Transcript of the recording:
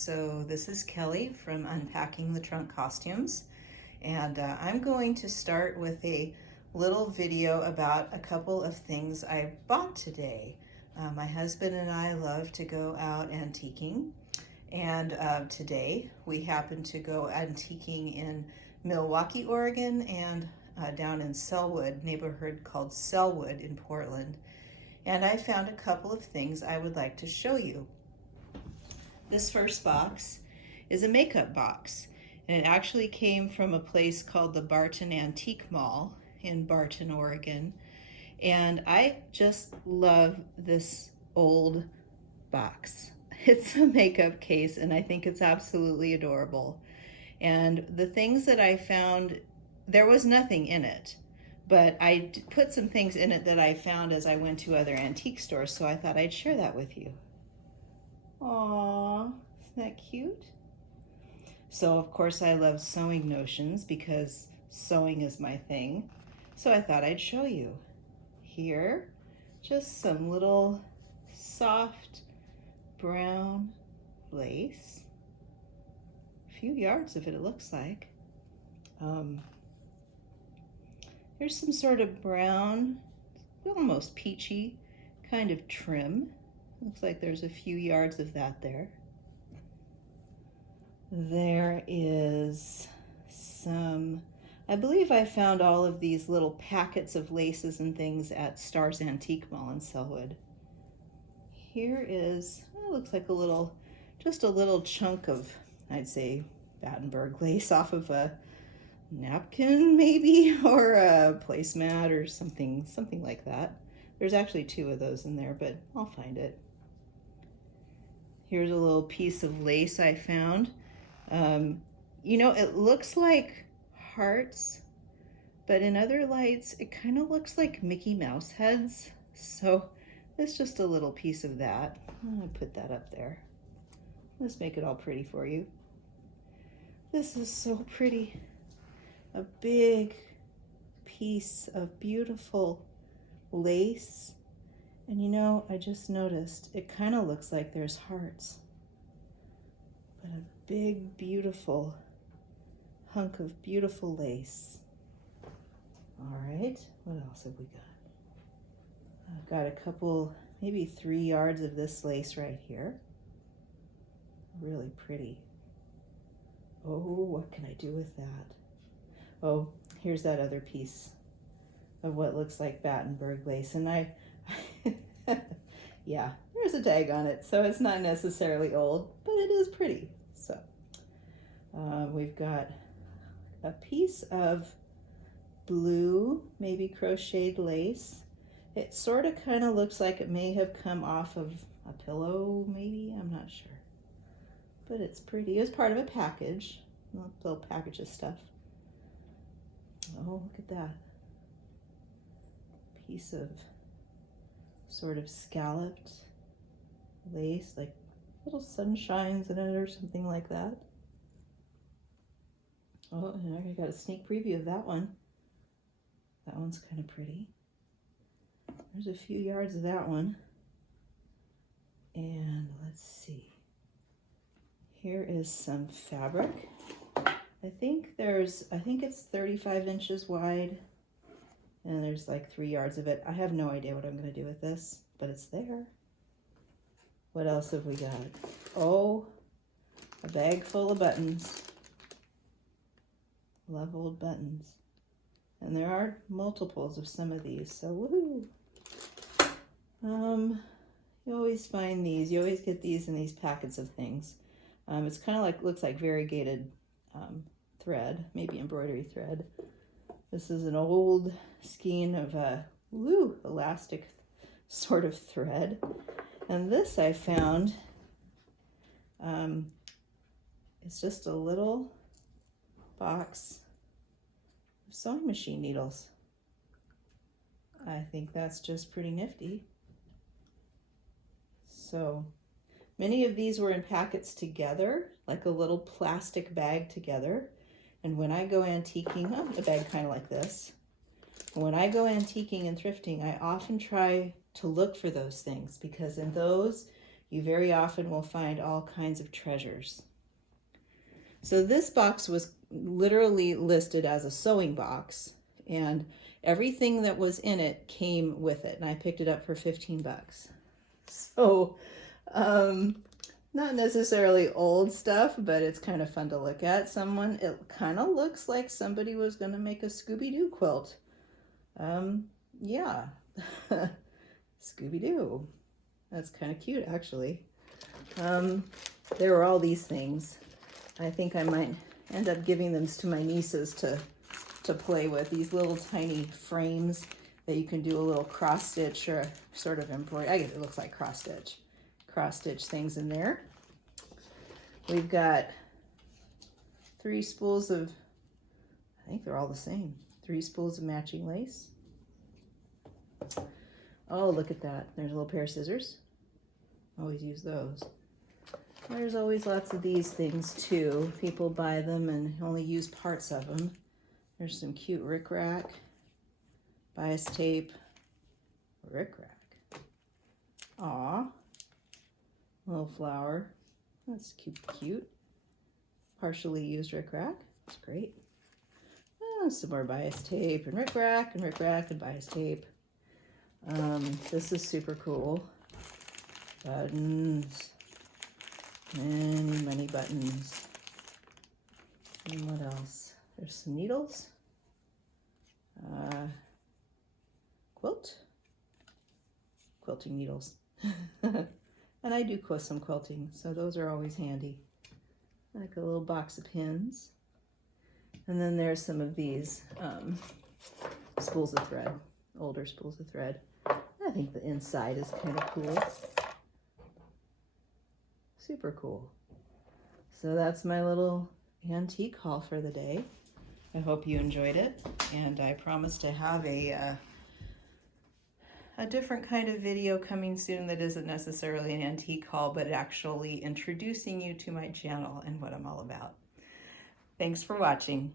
So this is Kelly from Unpacking the Trunk Costumes, and I'm going to start with a little video about a couple of things I bought today. My husband and I love to go out antiquing, and today we happened to go antiquing in Milwaukee, Oregon, and down in Sellwood, neighborhood called Sellwood in Portland. And I found a couple of things I would like to show you. This first box is a makeup box, and it actually came from a place called the Barton Antique Mall in Barton, Oregon. And I just love this old box. It's a makeup case, and I think it's absolutely adorable. And the things that I found, there was nothing in it, but I put some things in it that I found as I went to other antique stores, so I thought I'd share that with you. Aww, isn't that cute? So of course I love sewing notions because sewing is my thing. So I thought I'd show you. Here, just some little soft brown lace. A few yards of it, it looks like. Here's some sort of brown, almost peachy kind of trim. Looks like there's a few yards of that there. There is some, I believe I found all of these little packets of laces and things at Star's Antique Mall in Sellwood. Here is, it looks like a little, just a little chunk of, I'd say, Battenberg lace off of a napkin maybe, or a placemat or something like that. There's actually two of those in there, but I'll find it. Here's a little piece of lace I found. You know, it looks like hearts, but in other lights, it kind of looks like Mickey Mouse heads. So it's just a little piece of that. I'm gonna put that up there. Let's make it all pretty for you. This is so pretty. A big piece of beautiful lace. And you know, I just noticed it kind of looks like there's hearts, but a big, beautiful hunk of beautiful lace. All right, what else have we got? I've got a couple, maybe 3 yards of this lace right here. Really pretty. Oh, what can I do with that? Oh, here's that other piece of what looks like Battenberg lace, and yeah, there's a tag on it, so it's not necessarily old, but it is pretty. So we've got a piece of blue, maybe crocheted lace. It sort of kind of looks like it may have come off of a pillow, maybe, I'm not sure. But it's pretty. It was part of a package, a little package of stuff. Oh, look at that. Piece of sort of scalloped lace, like little sunshines in it or something like that. Oh, and I already got a sneak preview of that one. That one's kind of pretty. There's a few yards of that one. And let's see. Here is some fabric. I think it's 35 inches wide. And there's like 3 yards of it. I have no idea what I'm going to do with this, but it's there. What else have we got? Oh, a bag full of buttons. Love old buttons. And there are multiples of some of these, so woohoo! You always find these. You always get these in these packets of things. It's kind of like, looks like variegated thread, maybe embroidery thread. This is an old skein of elastic sort of thread. And this I found, it's just a little box of sewing machine needles. I think that's just pretty nifty. So many of these were in packets together, like a little plastic bag together. And when I go antiquing, a bag kind of like this. When I go antiquing and thrifting, I often try to look for those things because in those you very often will find all kinds of treasures. So this box was literally listed as a sewing box, and everything that was in it came with it, and I picked it up for 15 bucks. So, not necessarily old stuff, but it's kind of fun to look at. It kind of looks like somebody was going to make a Scooby-Doo quilt. Yeah, Scooby-Doo. That's kind of cute, actually. There were all these things. I think I might end up giving them to my nieces to play with. These little tiny frames that you can do a little cross stitch or sort of embroidery. I guess it looks like cross stitch things in there. We've got 3 spools of, I think they're all the same, 3 spools of matching lace. Oh, look at that. There's a little pair of scissors. Always use those. There's always lots of these things too. People buy them and only use parts of them. There's some cute rickrack, bias tape, rickrack. Aw, little flower. That's cute. Partially used rickrack. That's great. Oh, some more bias tape and rickrack and bias tape. This is super cool. Buttons. Many buttons. And what else? There's some needles. Quilting needles. And I do some quilting, so those are always handy. Like a little box of pins. And then there's some of these spools of thread, older spools of thread. I think the inside is kind of cool. Super cool. So that's my little antique haul for the day. I hope you enjoyed it, and I promise to have a different kind of video coming soon that isn't necessarily an antique haul, but actually introducing you to my channel and what I'm all about. Thanks for watching.